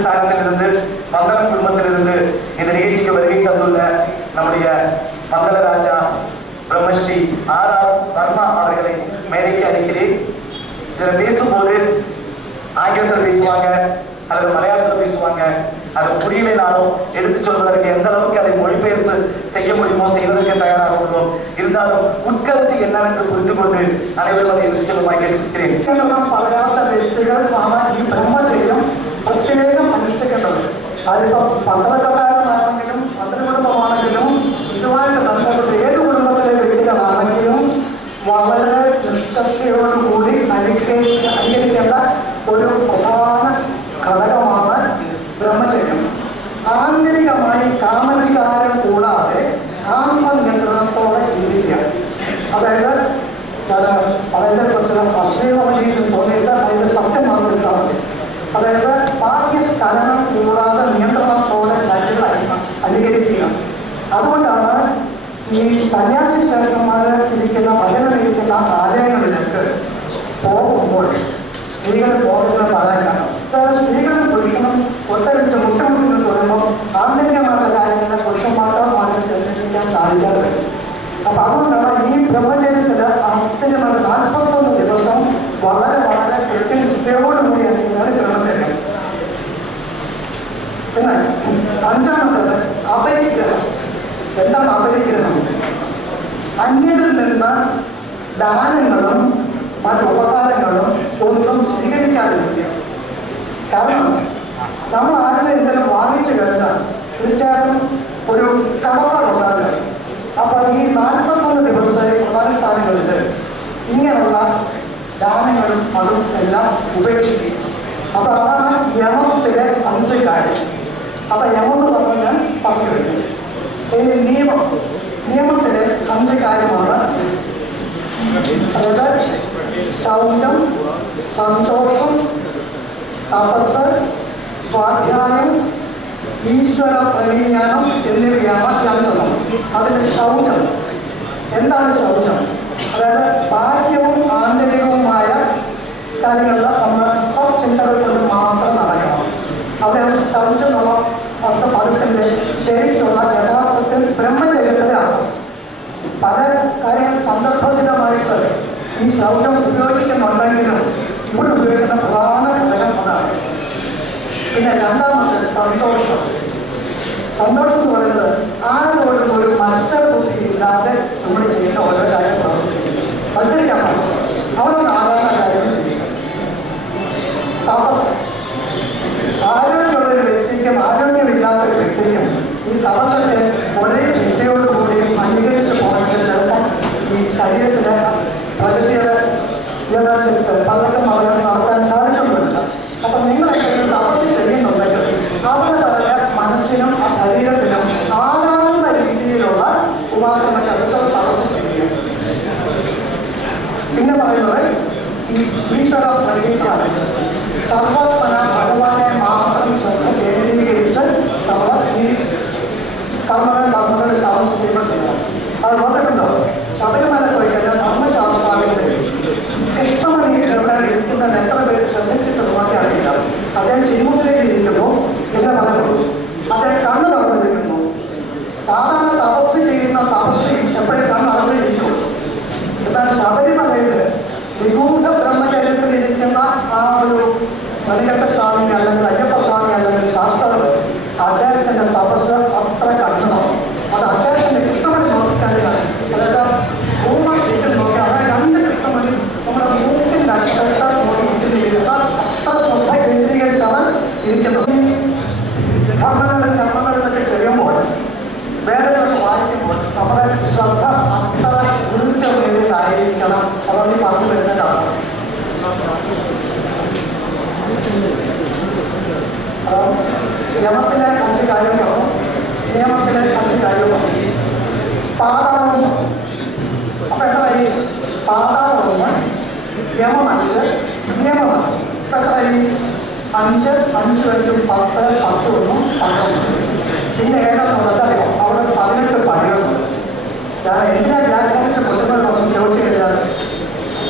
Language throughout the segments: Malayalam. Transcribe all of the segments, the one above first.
ஸ்தானத்திலிருந்து மங்களம் குடும்பத்திலிருந்து இந்த நிகழ்ச்சிக்கு வருகை தந்துள்ள நம்முடைய மங்கள ராஜா பிரம்மஸ்ரீ ஆர் வர்மா அவர்களை மேடைக்கு அழைக்கிறேன். இதில் பேசும்போது ஆங்கிலத்தில் பேசுவாங்க அல்லது மலையாளத்தில் பேசுவாங்க. அது புரியலைனாலும் எடுத்து சொல்வதற்கு எந்த அளவுக்கு அதை மொழிபெயர்ப்பு செய்ய முடியுமோ செய்வதற்கு தயாராக உள்ளோம். இருந்தாலும் உட்கருத்து என்னவென்று புரிந்து கொண்டு அனைவரும் அதை எடுத்து சொல்லுமாய் கேட்டிருக்கிறேன். പറയാത്ത വ്യക്തികൾക്കാണ് ഈ ബ്രഹ്മചര്യം പ്രത്യേകം അനുഷ്ഠിക്കേണ്ടത്. അതിപ്പോൾ പന്ത്രണ്ടായിരമാണെങ്കിലും പന്ത്രകുടുംബമാണെങ്കിലും ഇതുമായിട്ട് ബന്ധപ്പെട്ട് ഏത് കുടുംബത്തിലെ വ്യക്തികളാണെങ്കിലും വളരെ നിഷ്കർഷയോടുകൂടി അനുകരിക്കേണ്ട ഒരു പ്രധാന ഘടകമാണ് ബ്രഹ്മചര്യം. ആന്തരികമായി കാമവികാരം കൂടാതെ ആത്മനിയന്ത്രണത്തോടെ ജീവിക്കുക. അതായത് അതിനെ കുറിച്ചുള്ള അശ്ലീലമതിയിൽ തോന്നിയിട്ട് അതിൻ്റെ സത്യം മാത്രം എടുത്താൽ മതി. അതായത് ബാഹ്യസ്ഖലനം കൂടാതെ നിയന്ത്രണത്തോടെ കാര്യങ്ങൾ അനുകരിക്കുക. അതുകൊണ്ടാണ് ഈ സന്യാസി ശ്രേഷ്ഠന്മാർ ഇരിക്കുന്ന ഭജനമിരിക്കുന്ന ആലയങ്ങളിലേക്ക് പോകുമ്പോൾ സ്ത്രീകൾ പോകുന്നത് പറയാനാണ്. അതായത് സ്ത്രീകളും പുരുഷനും ഒട്ടടിച്ച് മുട്ടുമുട്ടിൽ തുടങ്ങുമ്പോൾ ആന്തരികമായ കാര്യങ്ങളെ പുരുഷന്മാർക്കോ മാത്രം ശ്രദ്ധിക്കാൻ സാധിക്കാതെ വരും. അപ്പം അതുകൊണ്ടാണ് ഈ ബ്രഹ്മചര്യത്തിൽ അത്തരമായ 41 ദിവസം വളരെ വളരെ കൃത്യനിഷ്ഠയോടുകൂടി അനുഭവിക്കുന്നത് ബ്രഹ്മചര്യം. പിന്നെ അഞ്ചാമത്തത് അപരിഗ്രഹം. എന്താണ് അപരിഗ്രഹം? അന്യരിൽ നിന്ന് ദാനങ്ങളും മറ്റുപകാരങ്ങളും ഒന്നും സ്വീകരിക്കാതിരിക്കുക. കാരണം നമ്മൾ ആരെങ്കിലും എന്തെങ്കിലും വാങ്ങിച്ചു കഴിഞ്ഞാൽ തീർച്ചയായിട്ടും ഒരു കടപ്പാടുണ്ടാകുക. അപ്പോൾ ഈ 41 ദിവസത്തെ പ്രധാനസ്ഥാനങ്ങളിൽ ഇങ്ങനെയുള്ള ദാനങ്ങളും അതും എല്ലാം ഉപേക്ഷിക്കുക. അപ്പോൾ അതാണ് യമത്തിലെ 5 കാര്യം. അപ്പോൾ യമം എന്ന് പറഞ്ഞാൽ പറഞ്ഞു കഴിഞ്ഞു. ഇനി നിയമത്തിലെ 5 കാര്യമാണ്. അതായത് ശൗചം, സന്തോഷം, തപസ്, സ്വാധ്യായം, ഈശ്വര പരിജ്ഞാനം എന്നിവയാണ് 5. അതിൽ ശൗചം. എന്താണ് ശൗചം? അതായത് ബാഹ്യവും ആന്തരികവുമായ കാര്യങ്ങളിൽ നമ്മൾ സബ്ചിന്തകൾ കൊണ്ട് മാത്രം നടക്കണം. അവിടെയാണ് ശൗചം എന്നുള്ള പദത്തിൻ്റെ ശരിക്കുള്ള യഥാർത്ഥത്തിൽ ബ്രഹ്മചര്യത്തിലാണ്. പല കാര്യങ്ങൾ സന്ദർഭോചിതമായിട്ട് ഈ ശൗചം ഉപയോഗിക്കുന്നുണ്ടെങ്കിലും ഇവിടെ ഉപയോഗിക്കുന്ന പ്രധാന ഘടകം അതാണ്. പിന്നെ രണ്ടാമത് സന്തോഷം. സന്തോഷം എന്ന് പറയുന്നത് ആരോടും ഒരു മത്സരബുദ്ധി ഇല്ലാതെ നമ്മൾ ചെയ്യുന്ന ഓരോ കാര്യം പ്രവർത്തിച്ചിരിക്കും. മത്സരിക്കാൻ പാടില്ല. അവരോട് ആരാധന കാര്യം ചെയ്യുക. തപസ്. ആരോഗ്യമുള്ള ഒരു വ്യക്തിക്കും ആരോഗ്യമില്ലാത്ത ഒരു വ്യക്തിക്കും ഈ തപസ്സൊക്കെ ഒരേ ചിന്തയോടുകൂടിയും അനുകരിച്ച് പോകണമെങ്കിൽ ചിലപ്പോൾ ഈ ശരീരത്തിലെ പ്രകൃതിയുടെ പലർക്കും അവർ നടത്താൻ സാധിക്കുന്നില്ല. അപ്പം നിങ്ങളെന്തെങ്കിലും തപസ് ചെയ്യുന്നുണ്ടെങ്കിൽ അവരുടെ മനസ്സിനും ശരീരത്തിനും ആരാകുന്ന രീതിയിലുള്ള ഉപാസനകൾക്ക് തപസ് ചെയ്യുക. പിന്നെ പറയുന്നത് ഈ ഈശ്വര പ്രകീർത്തനം. സർവോത്തമ ഭഗവാനെ മാത്രം ശ്രദ്ധ കേന്ദ്രീകരിച്ച് നമ്മൾ ഈ കർമ്മങ്ങളിൽ താമസിക്കുകയും ചെയ്യണം. അത് നോക്കിയിട്ടുണ്ടോ? ശബരിമല പോയി കഴിഞ്ഞാൽ ധർമ്മശാസ്ത്രാവിൻ്റെ കൃഷ്ണമണി എവിടെ ഇരിക്കുന്നത് എത്ര പേര് ശ്രദ്ധിച്ചിട്ട് നോക്കി അറിയില്ല. അദ്ദേഹം ചിന്മുദ്രയിൽ ഇരിക്കുന്നു. പിന്നെ പറയുന്നു അദ്ദേഹം കണ്ണ് തുറന്നിരിക്കുന്നു. സാധാരണ തപസ് ചെയ്യുന്ന തപസ്സി എപ്പോഴും കണ്ണടഞ്ഞിരിക്കും. എന്നാൽ ശബരിമലയിൽ നിഗൂഢ ബ്രഹ്മചര്യത്തിലിരിക്കുന്ന ആ ഒരു മണികണ്ഠ സ്വാമി അല്ലെങ്കിൽ അയ്യപ്പസ്വാമി അല്ലെങ്കിൽ ശാസ്ത്രങ്ങൾ അദ്ദേഹത്തിൻ്റെ തപസ് അത്ര കഠിനമാണ്. അത് അദ്ദേഹത്തിൻ്റെ കൃഷ്ണമണി നോക്കിക്കഴിഞ്ഞാൽ അതായത് ഭൂമത്തിൽ നോക്കി അതായത് 2 കൃഷ്ണമണി നമ്മുടെ മൂക്കിൻ്റെ അക്ഷരത്തെ നോക്കി ഇരിക്കുന്ന അത്ര ശ്രദ്ധ കേന്ദ്രീകരിച്ചാണ് ഇരിക്കുന്നത്. കർമ്മങ്ങളിലൊക്കെ ചെയ്യുമ്പോൾ വേദനകൾ വായിക്കുമ്പോൾ നമ്മുടെ ശ്രദ്ധ അത്ര ഗുരുത്വമേറിയതായിരിക്കണം. അതൊന്ന് പറഞ്ഞു വരുന്നതാണ്. യമത്തിലെ 5 കാര്യങ്ങളും നിയമത്തിലെ 5 കാര്യങ്ങളും പാതാളം. അപ്പം എത്രയായി? പാതാളം യമം 5, നിയമം 5. ഇപ്പം എത്രയായി? 5, 5 വെച്ചും 10, 10 ഒന്നും 11. പിന്നെ ഏതെന്നുള്ളത് അറിയാം. അവിടെ 18 പണികളുണ്ട്. ഞാൻ എന്തിനാ വ്യാഖ്യാനിച്ച് കൊല്ലുന്നതെന്നൊന്നും ചോദിച്ചു കഴിഞ്ഞാൽ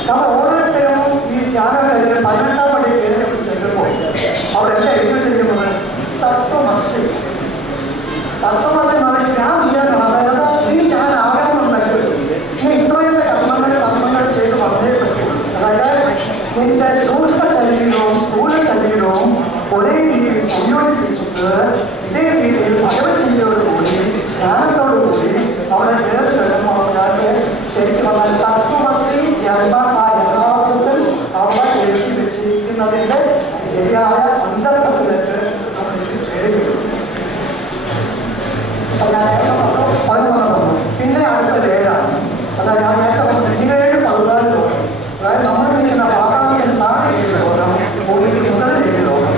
നമ്മൾ ഓരോരുത്തരും ഈ ധ്യാനം കഴിഞ്ഞ് 18-ാം പടി കയറി ചെല്ലുമ്പോൾ അവിടെ എന്താ എഴുതി വെച്ചിരിക്കുന്നത്? സംയോജിപ്പിച്ചിട്ട് ഇതേ രീതിയിൽ ഭഗവത്ഗീതയോടുകൂടി ധ്യാനത്തോടുകൂടി അവിടെ കയറി ചെല്ലുമ്പോൾ ശരിക്കും പറഞ്ഞാൽ തത്വമസി എന്ന ആ യഥാർത്ഥത്തിൽ അവിടെ എഴുതി വെച്ചിരിക്കുന്നതിൻ്റെ ശരിയായ അന്തർഭത്തിലേക്ക് നമ്മൾ എത്തിച്ചേരുകയും ഞാൻ നേരത്തെ പറഞ്ഞു 11 പറഞ്ഞു. പിന്നെ അടുത്ത 7ആണ്. അതായത് ഞാൻ നേരത്തെ പറഞ്ഞു 17, 14 ലോകം. അതായത് നമ്മൾ ഇരിക്കുന്ന പാതാളത്തിൽ താഴെ 7 ലോകം, ഭൂമിക്ക് മുകളിൽ 7 ലോകം.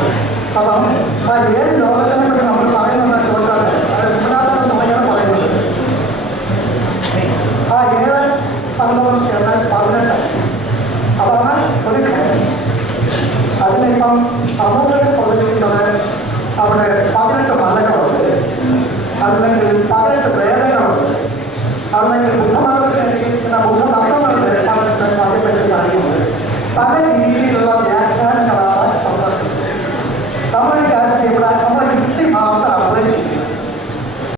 അപ്പം ആ 7 ലോകത്തിനെ പറ്റി നമ്മൾ പറയുന്നത് ചോദിച്ചാൽ അത് മൂന്നാമത്തെ തുണയാണ് പറയുന്നത്. ആ 7 12 ചേർന്നാൽ 18. അതാണ് ഒരു കാര്യം. അതിനിപ്പം സമൂഹത്തിൽ പ്രവചിക്കുന്നത് അവിടെ 18 മലകളുണ്ട്, അല്ലെങ്കിൽ 18 പ്രേതങ്ങളുണ്ട്, അല്ലെങ്കിൽ